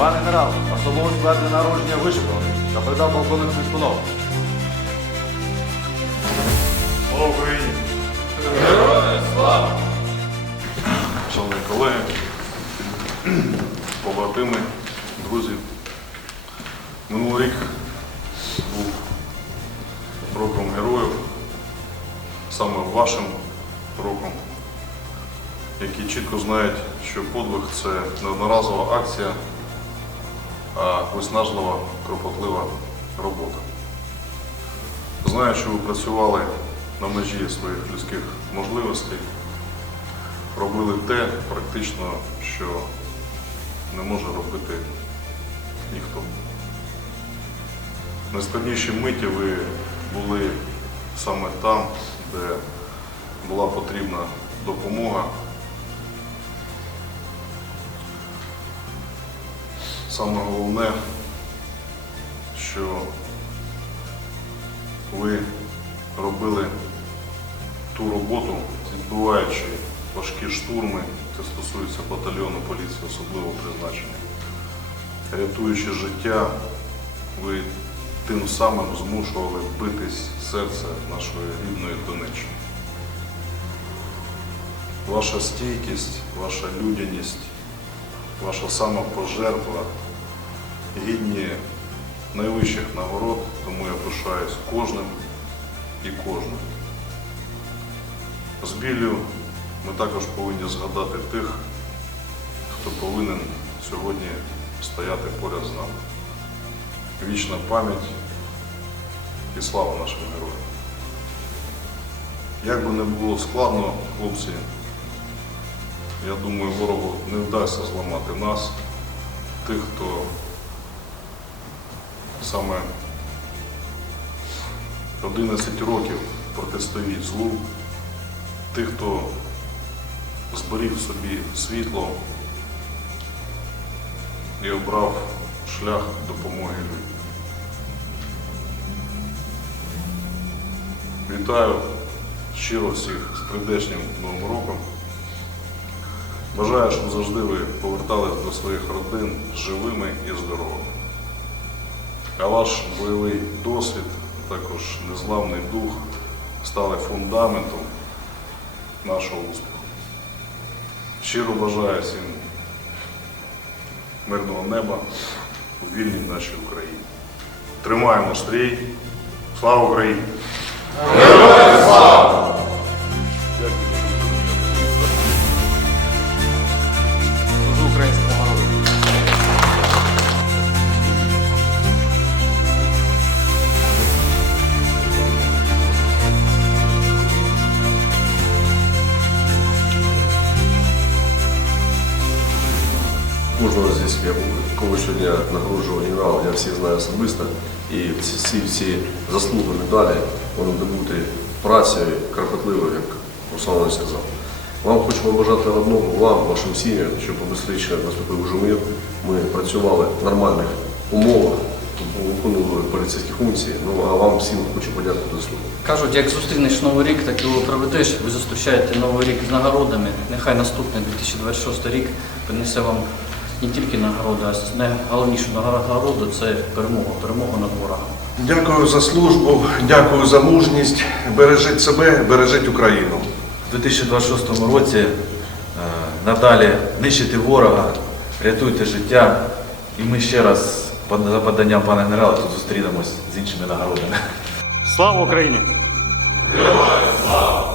Пан генерал, особовий склад для народження вишикований. Напередав полковник Свистунов. Слава Україні! Шановні колеги, побратими, друзі, минулий рік був роком героїв, саме вашим роком, які чітко знають, що подвиг це не одноразова акція, виснажлива, кропотлива робота. Знаю, що ви працювали на межі своїх людських можливостей, робили те практично, що не може робити ніхто. Найскладніші миті ви були саме там, де була потрібна допомога. Саме головне, що ви робили ту роботу, відбуваючи важкі штурми, це стосується батальйону поліції особливого призначення. Рятуючи життя, ви тим самим змушували битись серце нашої рідної Донеччини. Ваша стійкість, ваша людяність, ваша самопожертва гідні найвищих нагород, тому я пишаюсь кожним і кожним. З біллю ми також повинні згадати тих, хто повинен сьогодні стояти поряд з нами. Вічна пам'ять і слава нашим героям. Як би не було складно, хлопці, я думаю, ворогу не вдасться зламати нас, тих, хто саме 11 років протистоїть злу, тих, хто зберіг собі світло і обрав шлях допомоги людям. Вітаю щиро всіх з прийдешнім Новим роком. Бажаю, щоб завжди ви повертались до своїх родин живими і здоровими. А ваш бойовий досвід, також незламний дух стали фундаментом нашого успіху. Щиро бажаю всім мирного неба у вільній нашій Україні. Тримаємо стрій. Слава Україні! Служу Кожного здесь, я кого сьогодні нагороджував генерал, я всіх знаю особисто. І всі, всі заслуги медалі, вони добути працею кропотливою, як Руслан сказав. Вам хочу побажати одного, вам, вашим сім'ям, щоб побистріше наступив уже мир. Ми працювали в нормальних умовах, виконували поліцейські функції. Ну а вам всім хочу подякувати за службу. Кажуть, як зустрінеш Новий рік, так його проведеш. Ви зустрічаєте Новий рік з нагородами. Нехай наступний 2026 рік принесе вам не тільки нагороду, а найголовнішу нагороду це перемога, перемога над ворогом. Дякую за службу, дякую за мужність. Бережіть себе, бережіть Україну. У 2026 році е, надалі нищити ворога, рятуйте життя. І ми ще раз за поданням пана генерала тут зустрінемось з іншими нагородами. Слава Україні! Героям слава!